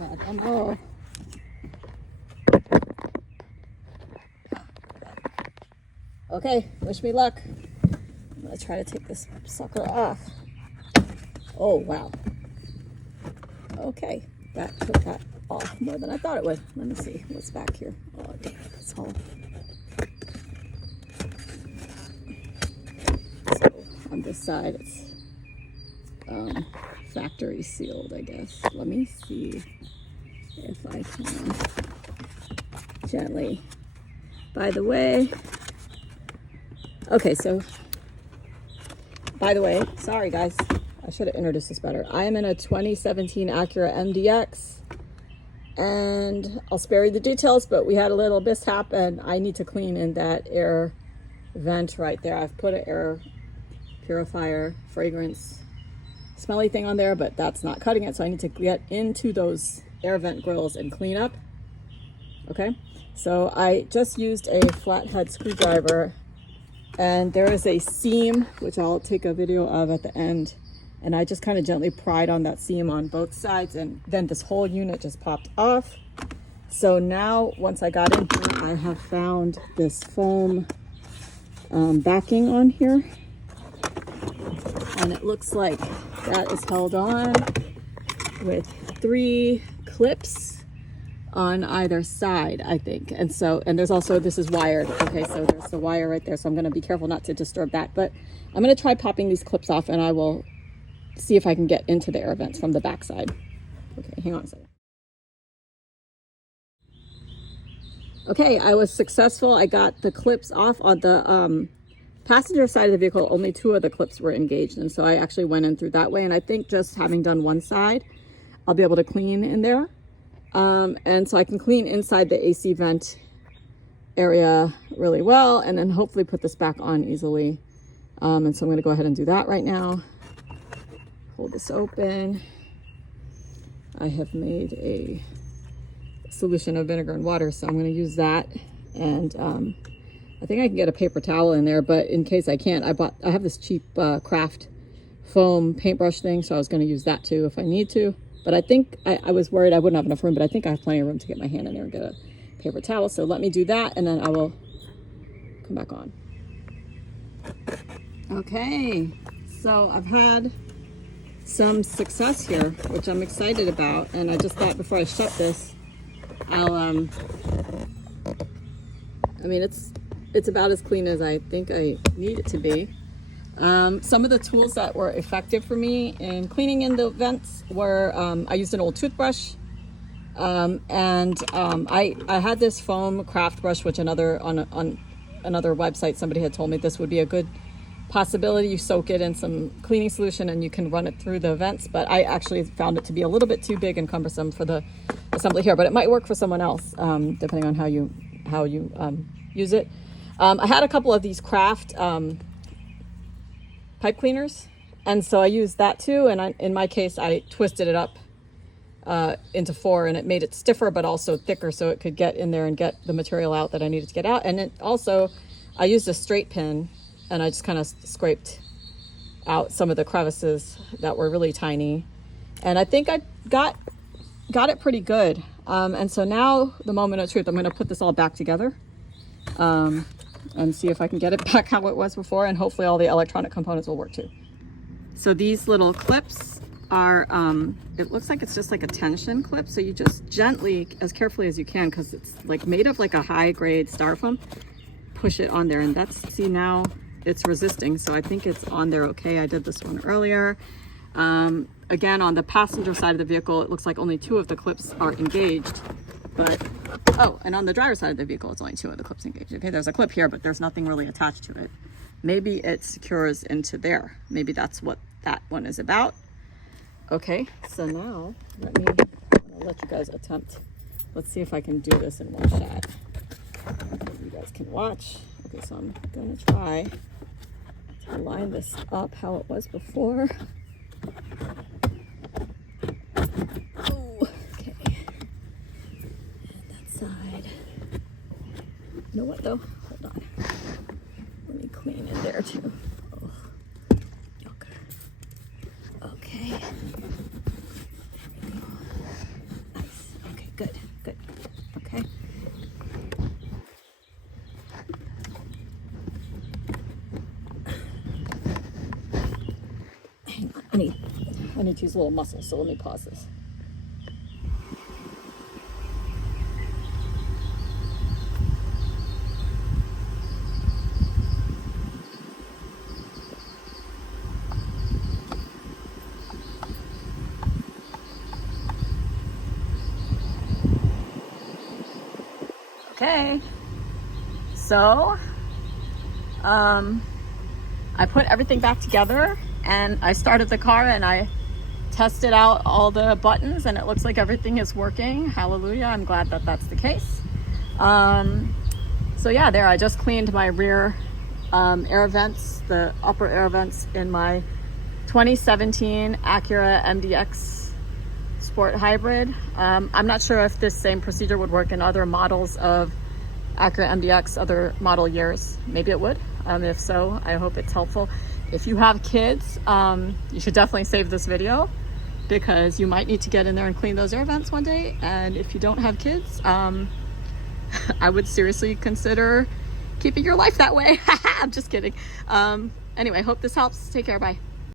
God, oh. Okay, wish me luck. I'm gonna try to take this sucker off. Oh, wow. Okay, that took that off more than I thought it would. Let me see what's back here. Oh, this hole. So on this side, it's factory sealed, I guess. Let me see if I can gently. By the way, okay, so by the way, sorry guys, I should have introduced this better. I am in a 2017 Acura MDX, and I'll spare you the details, but we had a little mishap and I need to clean in that air vent right there. I've put an air purifier, fragrance, smelly thing on there, but that's not cutting it, so I need to get into those air vent grills and clean up. Okay, so I just used a flathead screwdriver, and there is a seam, which I'll take a video of at the end, and I just kind of gently pried on that seam on both sides, and then this whole unit just popped off. So now, once I got in here, I have found this foam backing on here, and it looks like that is held on with 3 clips on either side, I think. And so, and there's also, this is wired. Okay, so there's the wire right there. So I'm going to be careful not to disturb that, but I'm going to try popping these clips off, and I will see if I can get into the air vents from the back side. Okay, hang on a second. Okay, I was successful. I got the clips off. On the passenger side of the vehicle, only 2 of the clips were engaged, and so I actually went in through that way, and I think just having done one side, I'll be able to clean in there. And so I can clean inside the AC vent area really well, and then hopefully put this back on easily. And so I'm going to go ahead and do that right now. Hold this open. I have made a solution of vinegar and water, so I'm going to use that. And I think I can get a paper towel in there, but in case I can't, I have this cheap craft foam paintbrush thing, so I was going to use that too if I need to. But I think I was worried I wouldn't have enough room, but I think I have plenty of room to get my hand in there and get a paper towel. So let me do that, and then I will come back on. Okay, so I've had some success here, which I'm excited about. And I just thought before I shut this, I'll, I mean, it's about as clean as I think I need it to be. Some of the tools that were effective for me in cleaning in the vents were, I used an old toothbrush, and I had this foam craft brush, which on another website somebody had told me this would be a good possibility. You soak it in some cleaning solution and you can run it through the vents, but I actually found it to be a little bit too big and cumbersome for the assembly here, but it might work for someone else, depending on how you use it. I had a couple of these craft pipe cleaners, and so I used that too, and in my case I twisted it up into 4, and it made it stiffer but also thicker so it could get in there and get the material out that I needed to get out. And it also, I used a straight pin and I just kind of scraped out some of the crevices that were really tiny, and I think I got it pretty good. And so now, the moment of truth, I'm going to put this all back together and see if I can get it back how it was before, and hopefully all the electronic components will work too. So these little clips are, it looks like it's just like a tension clip, so you just gently, as carefully as you can, because it's like made of like a high grade styrofoam, push it on there, and that's, see, now it's resisting, so I think it's on there okay. I did this one earlier. Again, on the passenger side of the vehicle, it looks like only 2 of the clips are engaged, but, oh, and on the driver's side of the vehicle, it's only 2 of the clips engaged. Okay, there's a clip here, but there's nothing really attached to it. Maybe it secures into there. Maybe that's what that one is about. Okay, so now I'll let you guys attempt. Let's see if I can do this in one shot. You guys can watch. Okay, so I'm gonna try to line this up how it was before. Oh, okay. And that side. You know what though? Hold on. Let me clean in there too. Oh. Okay. Okay. Nice. I need to use a little muscle, so let me pause this. Okay, so I put everything back together and I started the car and I tested out all the buttons and it looks like everything is working. Hallelujah, I'm glad that that's the case. So yeah, there, I just cleaned my rear air vents, the upper air vents in my 2017 Acura MDX Sport Hybrid. I'm not sure if this same procedure would work in other models of Acura MDX, other model years. Maybe it would. If so, I hope it's helpful. If you have kids, you should definitely save this video because you might need to get in there and clean those air vents one day. And if you don't have kids, I would seriously consider keeping your life that way. I'm just kidding. Anyway, hope this helps. Take care. Bye.